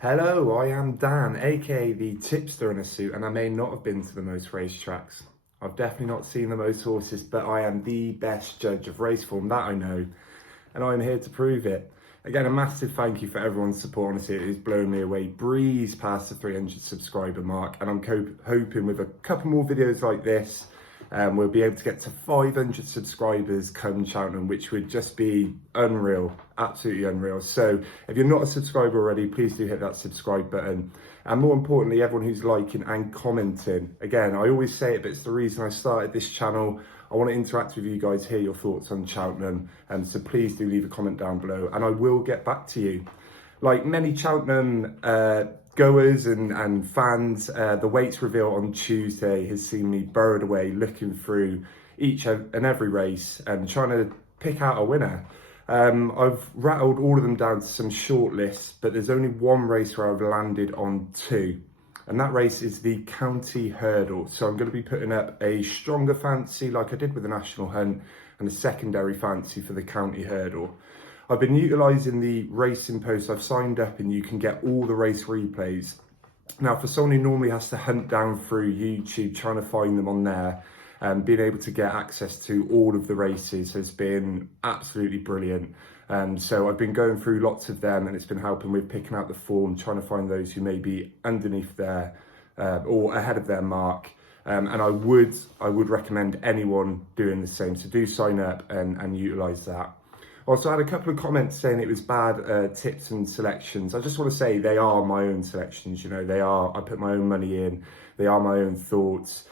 Hello, I am Dan, aka the tipster in a suit, and I may not have been to the most racetracks. I've definitely not seen the most horses, but I am the best judge of race form, that I know, and I'm here to prove it. Again, a massive thank you for everyone's support. Honestly, it has blown me away, breeze past the 300 subscriber mark, and I'm hoping with a couple more videos like this, we'll be able to get to 500 subscribers come Cheltenham, which would just be unreal, absolutely unreal. So if you're not a subscriber already, please do hit that subscribe button. And more importantly, everyone who's liking and commenting. Again, I always say it, but it's the reason I started this channel. I want to interact with you guys, hear your thoughts on Cheltenham. So please do leave a comment down below and I will get back to you. Like many Cheltenham goers and fans, the weights reveal on Tuesday has seen me burrowed away looking through each and every race and trying to pick out a winner. I've rattled all of them down to some short lists, but there's only one race where I've landed on two, and that race is the County Hurdle. So I'm going to be putting up a stronger fancy like I did with the National Hunt and a secondary fancy for the County Hurdle. I've been utilising the racing post. I've signed up and you can get all the race replays. Now, for someone who normally has to hunt down through YouTube, trying to find them on there, and being able to get access to all of the races has been absolutely brilliant. So I've been going through lots of them and it's been helping with picking out the form, trying to find those who may be underneath their or ahead of their mark. And I would recommend anyone doing the same. So do sign up and utilise that. Also, I had a couple of comments saying it was bad tips and selections. I just want to say they are my own selections, you know, I put my own money in, they are my own thoughts.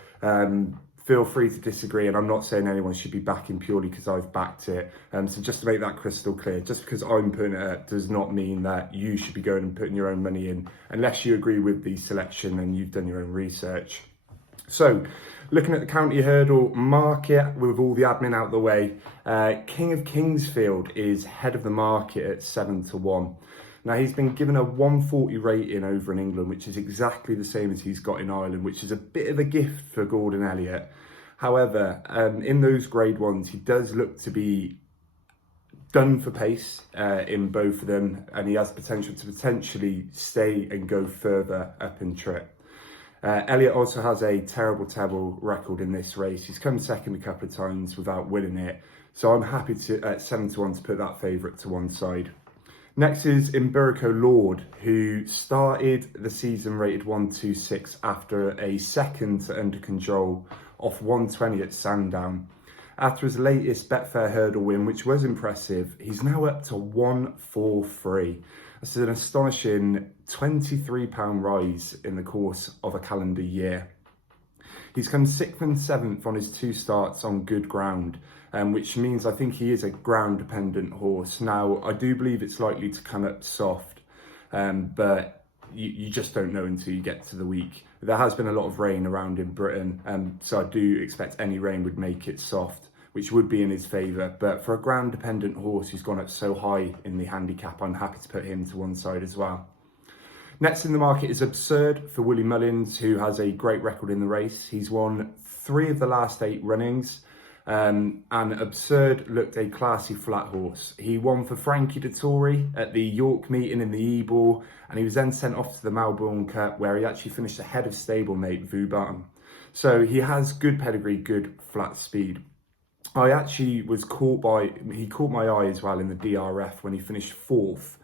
Feel free to disagree, and I'm not saying anyone should be backing purely because I've backed it. So just to make that crystal clear, just because I'm putting it up does not mean that you should be going and putting your own money in unless you agree with the selection and you've done your own research. So, looking at the County Hurdle market with all the admin out the way, King of Kingsfield is head of the market at 7-1. Now, he's been given a 140 rating over in England, which is exactly the same as he's got in Ireland, which is a bit of a gift for Gordon Elliott. However, in those grade ones, he does look to be done for pace in both of them, and he has potential to potentially stay and go further up in trip. Elliott also has a terrible record in this race. He's come second a couple of times without winning it. So I'm happy to, at 7-1, to put that favourite to one side. Next is Imberico Lord, who started the season rated 126 after a second to Under Control off 120 at Sandown. After his latest Betfair Hurdle win, which was impressive, he's now up to 143. That's an astonishing £23 rise in the course of a calendar year. He's come 6th and 7th on his two starts on good ground, which means I think he is a ground-dependent horse. Now, I do believe it's likely to come up soft, but you just don't know until you get to the week. There has been a lot of rain around in Britain, so I do expect any rain would make it soft, which would be in his favour. But for a ground-dependent horse who's gone up so high in the handicap, I'm happy to put him to one side as well. Next in the market is Absurd for Willie Mullins, who has a great record in the race. He's won 3 of the last 8 runnings, and Absurd looked a classy flat horse. He won for Frankie Dettori at the York meeting in the Ebor, and he was then sent off to the Melbourne Cup, where he actually finished ahead of stablemate Vauban. So he has good pedigree, good flat speed. I actually was he caught my eye as well in the DRF when he finished 4th.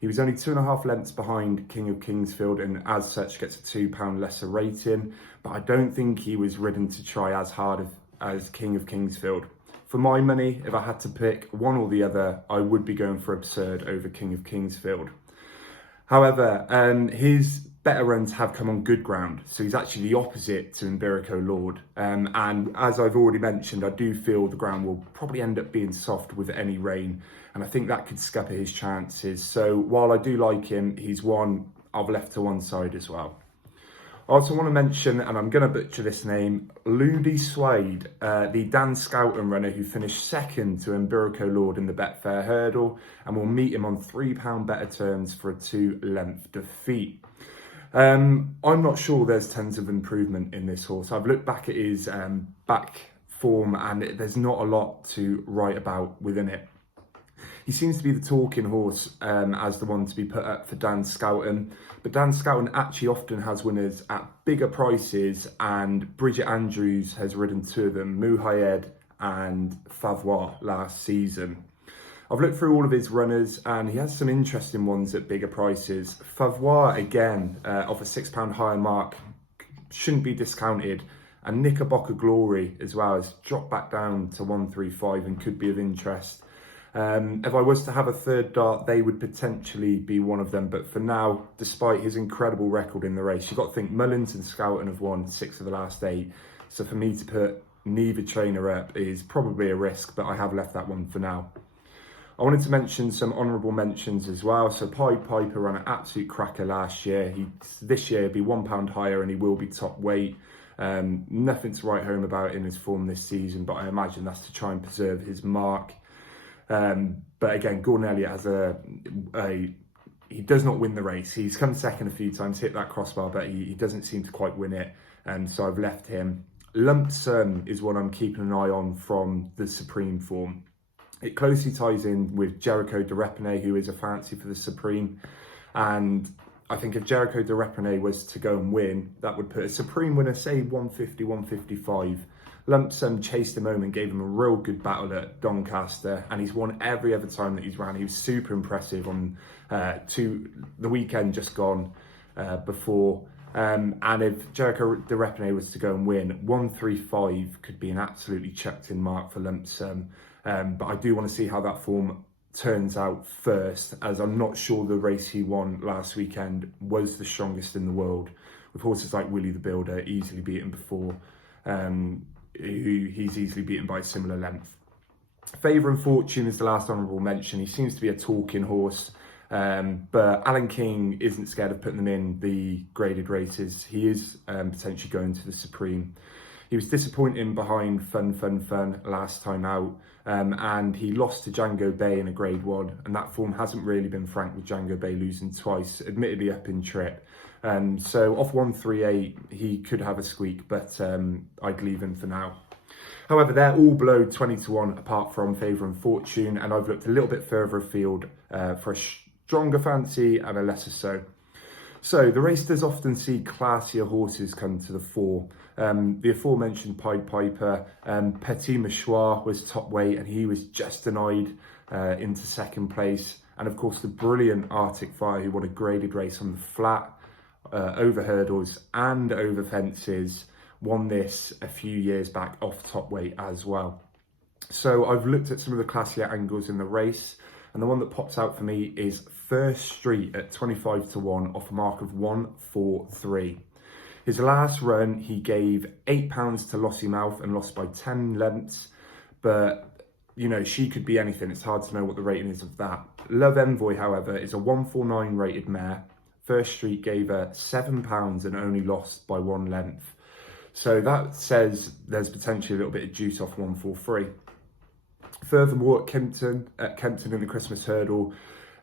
He was only 2.5 lengths behind King of Kingsfield and as such gets a £2 lesser rating, but I don't think he was ridden to try as hard as King of Kingsfield. For my money, if I had to pick one or the other, I would be going for Absurd over King of Kingsfield. However, his better runs have come on good ground, so he's actually the opposite to Imberico Lord. And as I've already mentioned, I do feel the ground will probably end up being soft with any rain, and I think that could scupper his chances. So while I do like him, he's one I've left to one side as well. I also want to mention, and I'm going to butcher this name, Ludi Suede, the Dan Scouten runner who finished second to Imberico Lord in the Betfair Hurdle, and will meet him on £3 better terms for a 2-length defeat. I'm not sure there's tons of improvement in this horse. I've looked back at his back form and there's not a lot to write about within it. He seems to be the talking horse as the one to be put up for Dan Scouten. But Dan Scouten actually often has winners at bigger prices, and Bridget Andrews has ridden two of them, Muhayyed and Favois, last season. I've looked through all of his runners and he has some interesting ones at bigger prices. Favois, again, off a £6 higher mark, shouldn't be discounted. And Knickerbocker Glory as well has dropped back down to 135 and could be of interest. If I was to have a third dart, they would potentially be one of them. But for now, despite his incredible record in the race, you've got to think Mullins and Scouten have won 6 of the last 8. So for me to put neither trainer up is probably a risk, but I have left that one for now. I wanted to mention some honourable mentions as well. So Pied Piper ran an absolute cracker last year. This year he'll be £1 higher and he will be top weight. Nothing to write home about in his form this season, but I imagine that's to try and preserve his mark. But again, Gordon Elliott has he does not win the race. He's come second a few times, hit that crossbar, but he doesn't seem to quite win it. So I've left him. Lump Sum is one I'm keeping an eye on from the Supreme form. It closely ties in with Jericho de Repene, who is a fancy for the Supreme. And I think if Jericho de Repene was to go and win, that would put a Supreme winner, say 150, 155. Lump Sum chased him home and gave him a real good battle at Doncaster, and he's won every other time that he's ran. He was super impressive on the weekend just gone before. And if Jericho de Repene was to go and win, 135 could be an absolutely chucked in mark for Lump Sum. But I do want to see how that form turns out first, as I'm not sure the race he won last weekend was the strongest in the world, with horses like Willie the Builder easily beaten before, who he's easily beaten by a similar length. Favour and Fortune is the last honourable mention. He seems to be a talking horse, but Alan King isn't scared of putting them in the graded races. He is potentially going to the Supreme. He was disappointing behind Fun last time out, and he lost to Django Bay in a grade 1, and that form hasn't really been frank, with Django Bay losing twice, admittedly up in trip. So off 138, he could have a squeak, but I'd leave him for now. However, they're all below 20-1 apart from Favour and Fortune, and I've looked a little bit further afield for a stronger fancy and a lesser so. So the race does often see classier horses come to the fore. The aforementioned Pied Piper, Petit Mouchoir was top weight and he was just denied into second place. And of course the brilliant Arctic Fire, who won a graded race on the flat, over hurdles and over fences, won this a few years back off top weight as well. So I've looked at some of the classier angles in the race, and the one that pops out for me is First Street at 25-1 off a mark of 143. His last run, he gave £8 to Lossiemouth and lost by 10 lengths, but you know, she could be anything. It's hard to know what the rating is of that. Love Envoy, however, is a 149 rated mare. First Street gave her £7 and only lost by 1 length. So that says there's potentially a little bit of juice off 143. Furthermore, at Kempton in the Christmas Hurdle,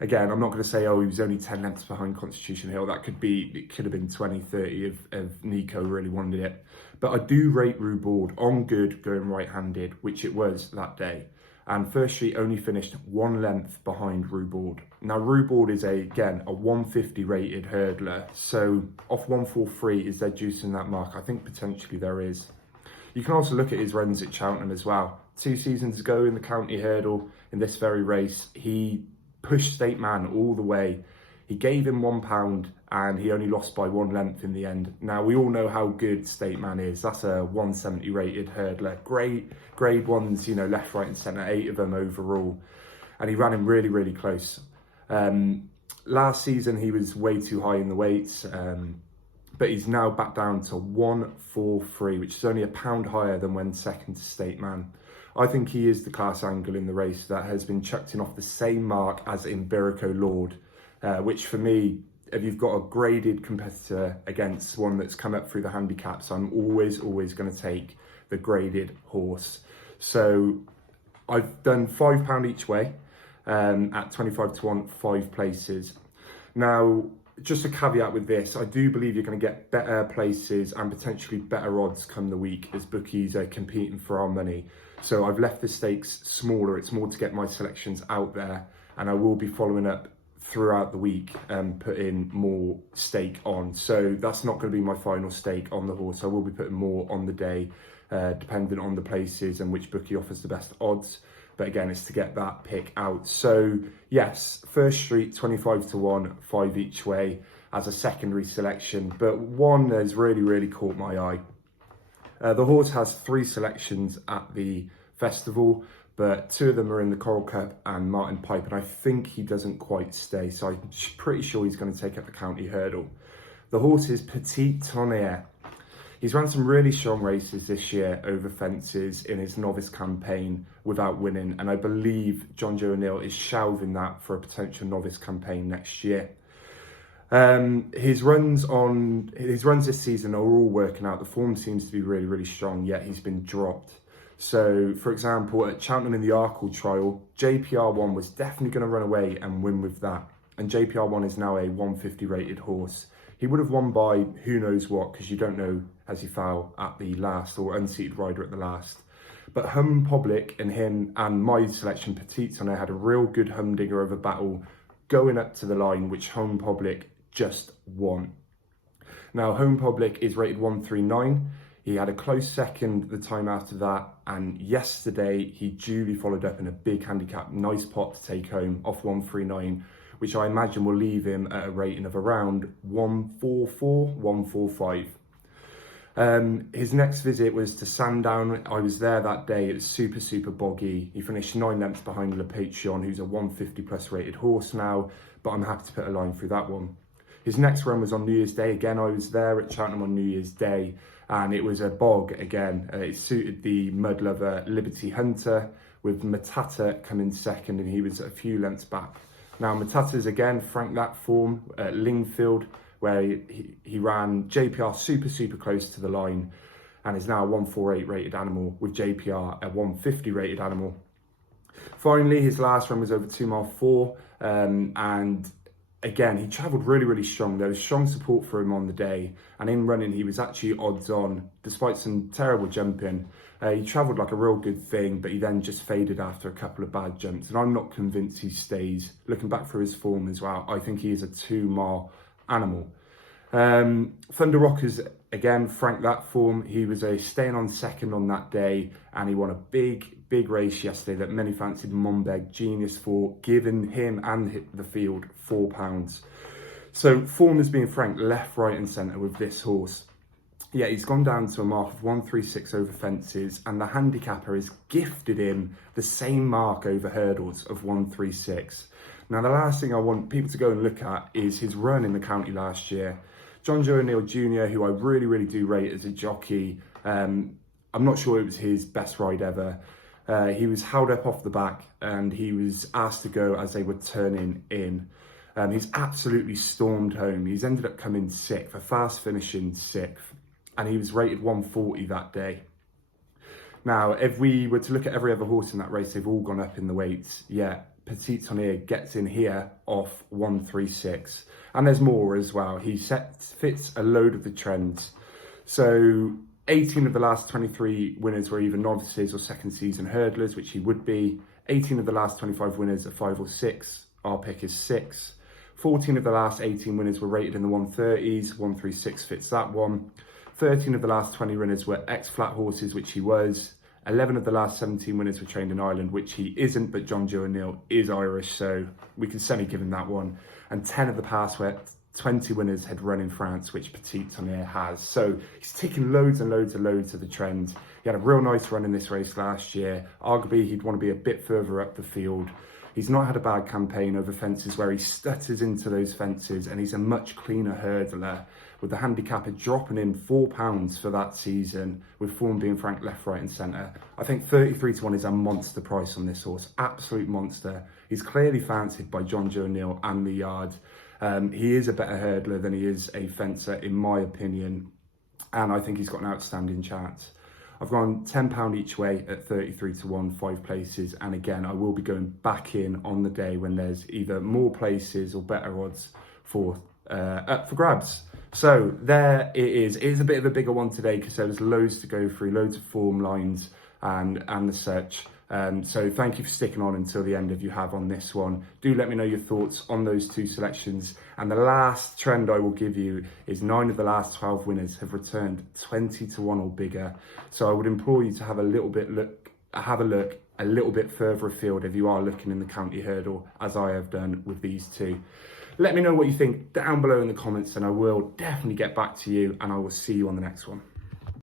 again, I'm not going to say, oh, he was only 10 lengths behind Constitution Hill. It could have been 20, 30 if Nico really wanted it. But I do rate Rubord on good going right-handed, which it was that day. And First Street only finished 1 length behind Rubord. Now, Rubord is, again, a 150 rated hurdler. So off 143, is there juice in that mark? I think potentially there is. You can also look at his runs at Cheltenham as well. 2 seasons ago in the County Hurdle, in this very race, he pushed State Man all the way. He gave him £1 and he only lost by 1 length in the end. Now, we all know how good State Man is. That's a 170 rated hurdler. Great grade ones, you know, left, right and centre, 8 of them overall. And he ran him really, really close. Last season, he was way too high in the weights, but he's now back down to 143, which is only £1 higher than when second to State Man. I think he is the class angle in the race that has been chucked in off the same mark as Imberico Lord, which for me, if you've got a graded competitor against one that's come up through the handicaps, I'm always going to take the graded horse. So I've done £5 each way at 25-1, 5 places. Now, just a caveat with this, I do believe you're going to get better places and potentially better odds come the week as bookies are competing for our money. So I've left the stakes smaller. It's more to get my selections out there, and I will be following up throughout the week and putting more stake on. So that's not going to be my final stake on the horse. I will be putting more on the day, depending on the places and which bookie offers the best odds. But again, it's to get that pick out. So yes, First Street 25 to 1, 5 each way as a secondary selection. But one that's really caught my eye. The horse has 3 selections at the festival, but 2 of them are in the Coral Cup and Martin Pipe, and I think he doesn't quite stay, so I'm pretty sure he's going to take up the county hurdle. The horse is Petit Tonnerre. He's run some really strong races this year over fences in his novice campaign without winning, and I believe John Joe O'Neill is shelving that for a potential novice campaign next year. His runs this season are all working out. The form seems to be really strong, yet he's been dropped. So, for example, at Cheltenham in the Arkle trial, JPR1 was definitely going to run away and win with that. And JPR1 is now a 150 rated horse. He would have won by who knows what, because you don't know as he foul at the last, or unseated rider at the last. But Hum Public and him and my selection, Petit Tonnerre, had a real good humdinger of a battle going up to the line, which Home Public just won. Now, Home Public is rated 139. He had a close second the time after that, and yesterday he duly followed up in a big handicap, nice pot to take home off 139, which I imagine will leave him at a rating of around 144, 145. His next visit was to Sandown. I was there that day. It was super boggy. He finished 9 lengths behind Le Patreon, who's a 150 plus rated horse now, but I'm happy to put a line through that one. His next run was on New Year's Day. Again, I was there at Cheltenham on New Year's Day, and it was a bog again. It suited the mud lover Liberty Hunter, with Matata coming second, and he was a few lengths back. Now, Matata's again franked that form at Lingfield, where he ran JPR super close to the line, and is now a 148 rated animal, with JPR a 150 rated animal. Finally, his last run was over 2 mile 4, and again, he travelled really strong. There was strong support for him on the day, and in running he was actually odds on, despite some terrible jumping. He travelled like a real good thing, but he then just faded after a couple of bad jumps, and I'm not convinced he stays. Looking back through his form as well, I think he is a 2 mile animal. Thunder Rockers again franked that form. He was staying on second on that day, and he won a big race yesterday that many fancied Monbeg Genius for, giving him and the field £4. So form is being franked left, right and centre with this horse. Yeah, he's gone down to a mark of 136 over fences, and the handicapper has gifted him the same mark over hurdles of 136. Now, the last thing I want people to go and look at is his run in the county last year. John Joe O'Neill Jr., who I really do rate as a jockey, I'm not sure it was his best ride ever. He was held up off the back, and he was asked to go as they were turning in. He's absolutely stormed home. He's ended up coming 6th, a fast finishing 6th, and he was rated 140 that day. Now, if we were to look at every other horse in that race, they've all gone up in the weights. Yeah, Petit Tonnerre gets in here off 136, and there's more as well. He fits a load of the trends. So 18 of the last 23 winners were either novices or second season hurdlers, which he would be. 18 of the last 25 winners are 5 or 6. Our pick is 6. 14 of the last 18 winners were rated in the 130s. 136 fits that one. 13 of the last 20 winners were ex-flat horses, which he was. 11 of the last 17 winners were trained in Ireland, which he isn't, but John Joe O'Neill is Irish, so we can certainly give him that one. And 10 of the past 20 winners had run in France, which Petit Tonnerre has. So he's ticking loads of the trends. He had a real nice run in this race last year. Arguably, he'd want to be a bit further up the field. He's not had a bad campaign over fences where he stutters into those fences, and he's a much cleaner hurdler, with the handicapper dropping in £4 for that season, with form being franked left, right and centre. I think 33 to 1 is a monster price on this horse, absolute monster. He's clearly fancied by John Joe O'Neill and the yard. He is a better hurdler than he is a fencer, in my opinion, and I think he's got an outstanding chance. I've gone £10 each way at 33 to 1, 5 places, and again, I will be going back in on the day when there's either more places or better odds for up for grabs. So there it is. It is a bit of a bigger one today because there was loads to go through, loads of form lines. and the such. So thank you for sticking on until the end if you have on this one. Do let me know your thoughts on those two selections. And the last trend I will give you is 9 of the last 12 winners have returned 20 to 1 or bigger. So I would implore you to have a look a little bit further afield if you are looking in the county hurdle, as I have done with these two. Let me know what you think down below in the comments, and I will definitely get back to you, and I will see you on the next one.